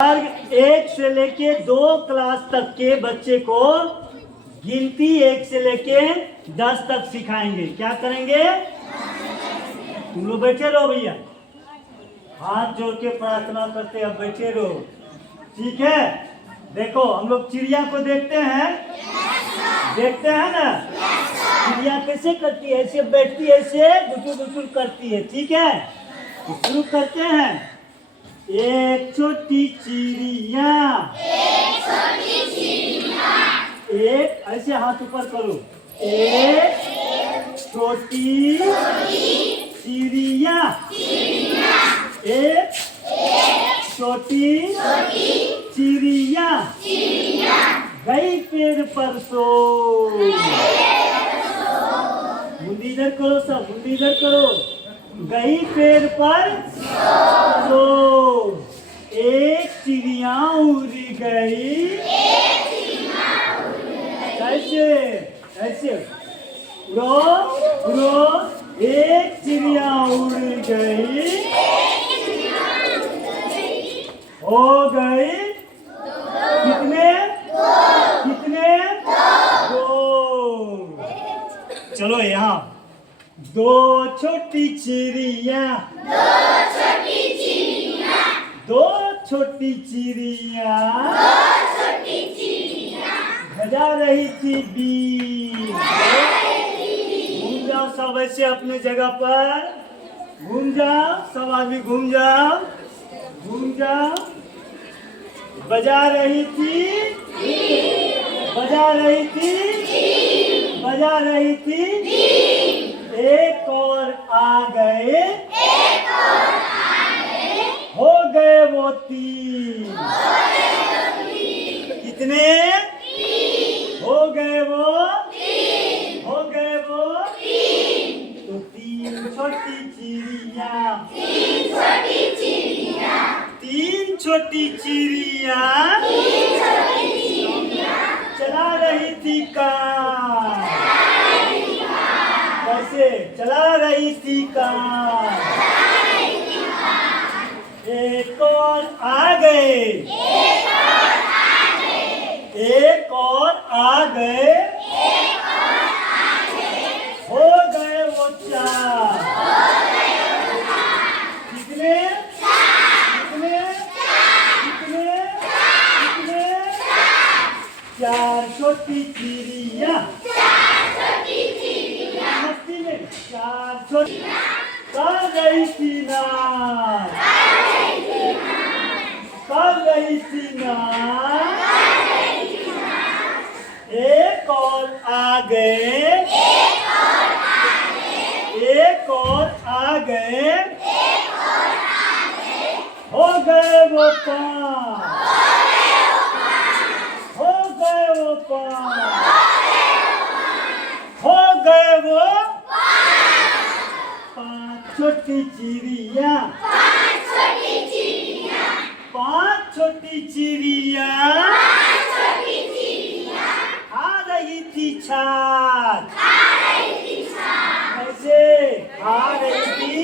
वर्ग 1 से लेके 2 क्लास तक के बच्चे को गिनती 1 से लेके 10 तक सिखाएंगे। क्या करेंगे? तुम लोग बैठे रहो भैया, हाथ जोड़ के प्रार्थना करते अब बैठे रहो, ठीक है। देखो हम लोग चिड़िया को देखते हैं, देखते हैं ना। चिड़िया कैसे करती है? ऐसे बैठती है, ऐसे गुटुर गुटुर करती है, ठीक है। तो शुरू करते हैं। एक छोटी चिड़िया, एक ऐसे हाथ ऊपर करो। एक छोटी चिड़िया, एक छोटी चिड़िया गई पेड़ पर सो। मुंडी इधर करो, सब मुंडी इधर करो। गई पेड़ पर सो, एक चिड़िया उड़ गई। ऐसे ऐसे उड़ो उड़ो, एक चिड़िया उड़ गई, हो गई कितने? कितने? 2। चलो यहाँ 2 छोटी चिड़िया, 2 छोटी चिड़िया बजा रही थी बीन। घूम जाओ सब ऐसे अपने जगह पर, घूम जाओ सब आदमी, घूम जाओ घूम जाओ। बजा रही थी, बजा रही थी, बजा रही थी। एक और आ गए, हो गए वो 3। कितने? हो गए वो, हो गए वो। तो 3 छोटी चिड़िया, 3 छोटी चिड़िया चला रही थी कार। कैसे चला रही थी कार? एक और आ गए, एक और आ गए, हो गए वो 4। कितने? कितने? कितने? कितने? 4 छोटी चिड़िया, मस्ती में 4 छोटी कर रही थी नाच, कर रही थी नाच। एक और आ गए, एक और आ गए, हो गए वो 5, हो गए वो 5, हो गए वो 5 छोटी चिड़िया, 5 छोटी चिड़िया खा रही थी छाछ। कैसे खा रही थी?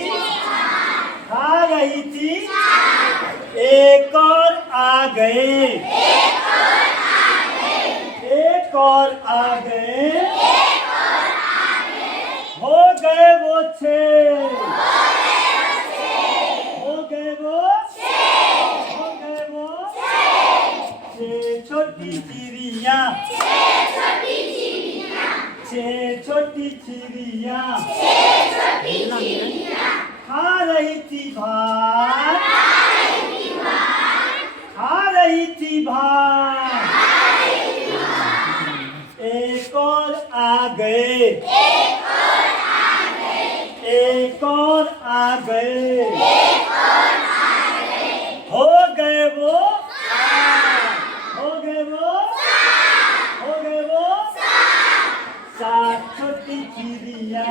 खा रही थी। एक और आ गए, एक और आ गए, हो गए वो 6, हो गए वो, हो गए वो 6 छोटी चिड़िया, 6 छोटी चिड़िया खा रही थी भात, खा रही थी भात। एक और आ गए, एक और आ गए, हो गए वो, हो गए वो, हो गए वो 7 छोटी चिड़िया,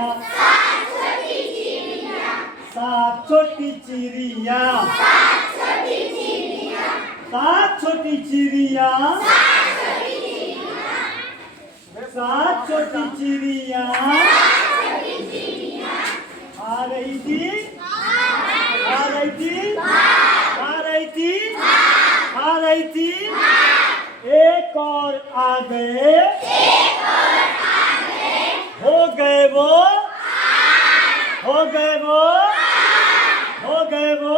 7 छोटी चिड़िया, 7 छोटी चिड़िया, 7 छोटी चिड़िया आ रही थी, आ रही थी, आ रही थी, आ रही थी, एक और आ गए, हो गए वो, हो गए वो, हो गए वो।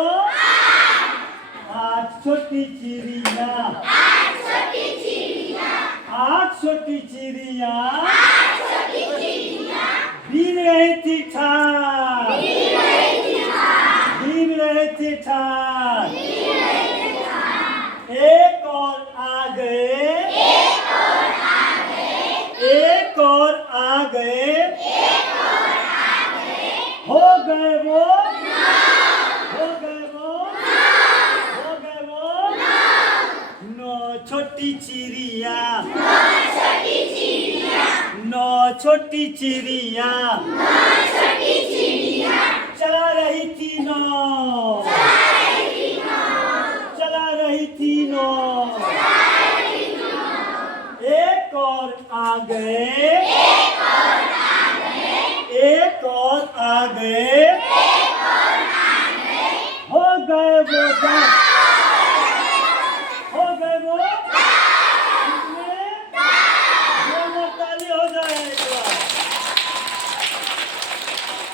आठ छोटी चिड़िया, आठ छोटी चिड़िया बीन रही थी ठार, बीन रही थी ठार। एक और आ गए, एक और आ गए, हो गए वो, हो गए वो, हो गए वो। नौ छोटी चिड़िया, नौ छोटी चिड़िया चला रही थी नौ, चला रही थी नौ। एक और आ गए, एक और आ गए, हो गए वो 10।